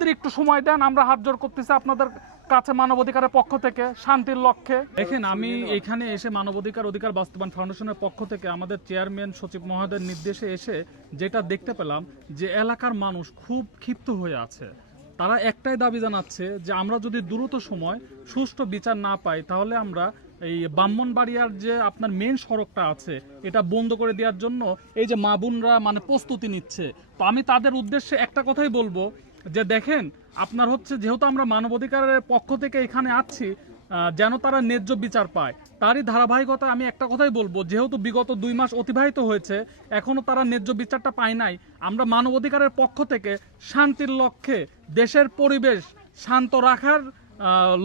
আমাদের একটু সময় দেন, আমরা হাত জোড় করতেছি আপনাদের কাছে মানবাধিকারের পক্ষ থেকে শান্তির লক্ষ্যে। দেখেন, আমি এখানে এসে অধিকার বাস্তবায়ন ফাউন্ডেশনের পক্ষ থেকে আমাদের চেয়ারম্যান সচিব মহোদয়ের নির্দেশে এসে যেটা দেখতে পেলাম যে এলাকার মানুষ খুব ক্ষিপ্ত হয়ে আছে। তারা একটাই দাবি জানাচ্ছে যে আমরা যদি দ্রুত সময় সুষ্ঠু বিচার না পাই তাহলে আমরা এই ব্রাহ্মণবাড়িয়ার যে আপনার মেন সড়কটা আছে এটা বন্ধ করে দেওয়ার জন্য এই যে মা বোনরা মানে প্রস্তুতি নিচ্ছে। তো আমি তাদের উদ্দেশ্যে একটা কথাই বলবো যে দেখেন, আপনার হচ্ছে যেহেতু আমরা মানবাধিকারের পক্ষ থেকে এখানে আছি, যেন তারা ন্যায্য বিচার পায় তারই ধারাবাহিকতা আমি একটা কথাই বলবো, যেহেতু বিগত 2 মাস অতিবাহিত হয়েছে এখনো তারা ন্যায্য বিচারটা পায় নাই। আমরা মানবাধিকারের পক্ষ থেকে শান্তির লক্ষ্যে, দেশের পরিবেশ শান্ত রাখার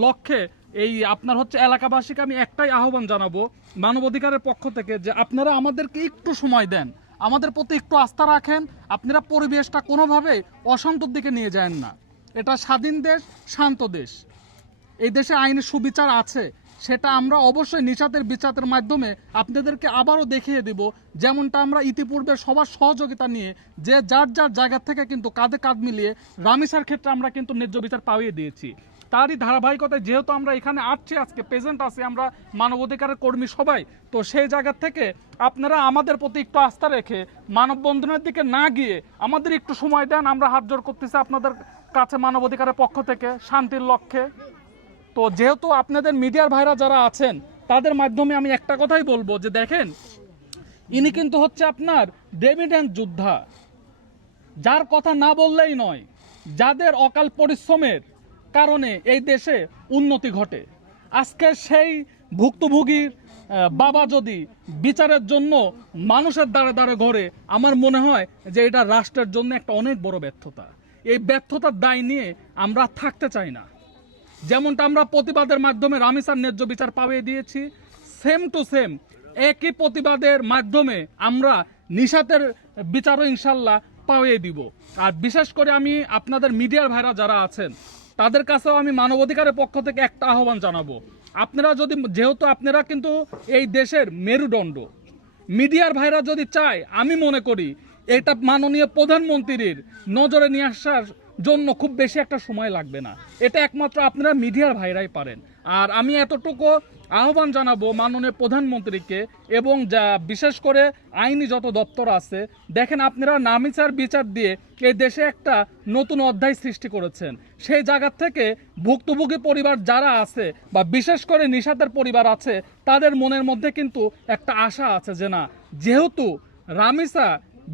লক্ষ্যে এই আপনার হচ্ছে এলাকাবাসীকে আমি একটাই আহ্বান জানাবো মানবাধিকারের পক্ষ থেকে যে আপনারা আমাদেরকে একটু সময় দেন, আমাদের প্রতি একটু আস্থা রাখেন। আপনারা পরিবেশটা কোনোভাবে অশান্তর দিকে নিয়ে যান না। এটা স্বাধীন দেশ, শান্ত দেশ, এই দেশে আইনের সুবিচার আছে, সেটা আমরা অবশ্যই নিশাতের বিচারের মাধ্যমে আপনাদেরকে আবারও দেখিয়ে দিব। যেমনটা আমরা ইতিপূর্বে সবার সহযোগিতা নিয়ে যে যার যার জায়গা থেকে কিন্তু কাঁধে কাঁধ মিলিয়ে রামিসার ক্ষেত্রে আমরা কিন্তু ন্যায্য বিচার পাইয়ে দিয়েছি। তারই ধারাবাহিকতায় যেহেতু আমরা এখানে আসছি, আজকে প্রেজেন্ট আছি আমরা মানবাধিকারের কর্মী সবাই, তো সেই জায়গা থেকে আপনারা আমাদের প্রতি একটু আস্থা রেখে মানববন্ধনের দিকে না গিয়ে আমাদের একটু সময় দেন, আমরা হাত জোড় করতেছি আপনাদের কাছে মানবাধিকারের পক্ষ থেকে শান্তির লক্ষ্যে। তো যেহেতু আপনাদের মিডিয়ার ভাইরা যারা আছেন তাদের মাধ্যমে আমি একটা কথাই বলবো যে দেখেন, ইনি কিন্তু হচ্ছে আপনার ডেভিডেন্স যোদ্ধা, যার কথা না বললেই নয়, যাদের অকাল পরিশ্রমের কারণে এই দেশে উন্নতি ঘটে। আজকে সেই ভুক্তভোগীর বাবা যদি বিচারের জন্য মানুষের দ্বারে দ্বারে ঘরে, আমার মনে হয় যে এটা রাষ্ট্রের জন্য একটা অনেক বড় ব্যর্থতা। এই ব্যর্থতার দায় নিয়ে আমরা থাকতে চাই না। যেমনটা আমরা প্রতিবাদের মাধ্যমে রামিসার ন্যায্য বিচার পাইয়ে দিয়েছি, সেম টু সেম একই প্রতিবাদের মাধ্যমে আমরা নিশাতের বিচারও ইনশাল্লাহ পাইয়ে দিব। আর বিশেষ করে আমি আপনাদের মিডিয়ার ভাইরা যারা আছেন তাদের কাছেও আমি মানবাধিকারের পক্ষ থেকে একটা আহ্বান জানাবো, আপনারা যদি, যেহেতু আপনারা কিন্তু এই দেশের মেরুদণ্ড, মিডিয়ার ভাইরা যদি চায়, আমি মনে করি এটা মাননীয় প্রধানমন্ত্রীর নজরে নিয়ে আসার জন্য খুব বেশি একটা সময় লাগবে না। এটা একমাত্র আপনারা মিডিয়ার ভাইরাই পারেন। আর আমি এতটুকু আহ্বান জানাবো মাননীয় প্রধানমন্ত্রীকে এবং যা বিশেষ করে আইনি যত দপ্তর আছে, দেখেন আপনারা নামিসার বিচার দিয়ে এই দেশে একটা নতুন অধ্যায় সৃষ্টি করেছেন। সেই জায়গা থেকে ভুক্তভোগী পরিবার যারা আছে বা বিশেষ করে নিশাতের পরিবার আছে, তাদের মনের মধ্যে কিন্তু একটা আশা আছে যে না, যেহেতু রামিসা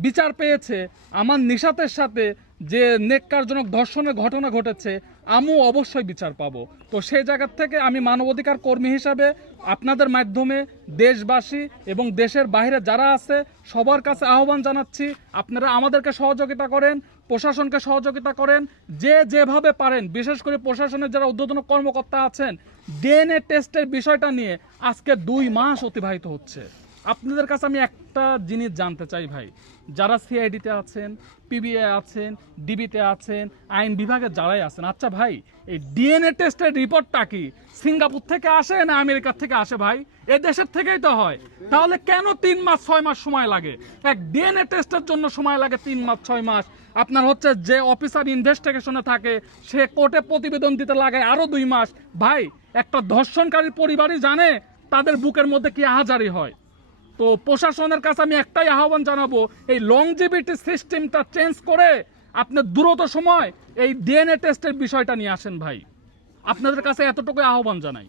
বিচার পেয়েছে, আমার নিশাতের সাথে যে নেককারজনক ধর্ষণের ঘটনা ঘটেছে আমিও অবশ্যই বিচার পাবো। তো সেই জায়গা থেকে আমি মানবাধিকার কর্মী হিসাবে আপনাদের মাধ্যমে দেশবাসী এবং দেশের বাইরে যারা আছে সবার কাছে আহ্বান জানাচ্ছি, আপনারা আমাদেরকে সহযোগিতা করেন, প্রশাসনকে সহযোগিতা করেন, যে যেভাবে পারেন। বিশেষ করে প্রশাসনের যারা ঊর্ধ্বতন কর্মকর্তা আছেন, ডিএনএ টেস্টের বিষয়টা নিয়ে আজকে 2 মাস অতিবাহিত হচ্ছে। আপনাদের কাছে আমি একটা জিনিস জানতে চাই ভাই, যারা সিআইডিতে আছেন, পিবিআই আছেন, ডিবিতে আছেন, আইন বিভাগে যারাই আছেন, আচ্ছা ভাই, এই ডিএনএ টেস্টের রিপোর্টটা কি সিঙ্গাপুর থেকে আসে না আমেরিকার থেকে আসে? ভাই, এ দেশের থেকেই তো হয়। তাহলে কেন 3 মাস 6 মাস সময় লাগে? এক ডিএনএ টেস্টের জন্য সময় লাগে 3 মাস 6 মাস। আপনার হচ্ছে যে অফিসার ইনভেস্টিগেশনে থাকে সে কোর্টে প্রতিবেদন দিতে লাগে আরো 2 মাস। ভাই, একটা ধর্ষণকারীর পরিবারই জানে তাদের বুকের মধ্যে কি আহাজারি হয়। তো প্রশাসনের কাছে আমি একটাই আহ্বান জানাবো, এই লংজিভিটি সিস্টেমটা চেঞ্জ করে আপনি দ্রুত সময় এই ডিএনএ টেস্টের বিষয়টা নিয়ে আসেন ভাই। আপনাদের কাছে এতটুকু আহ্বান জানাই।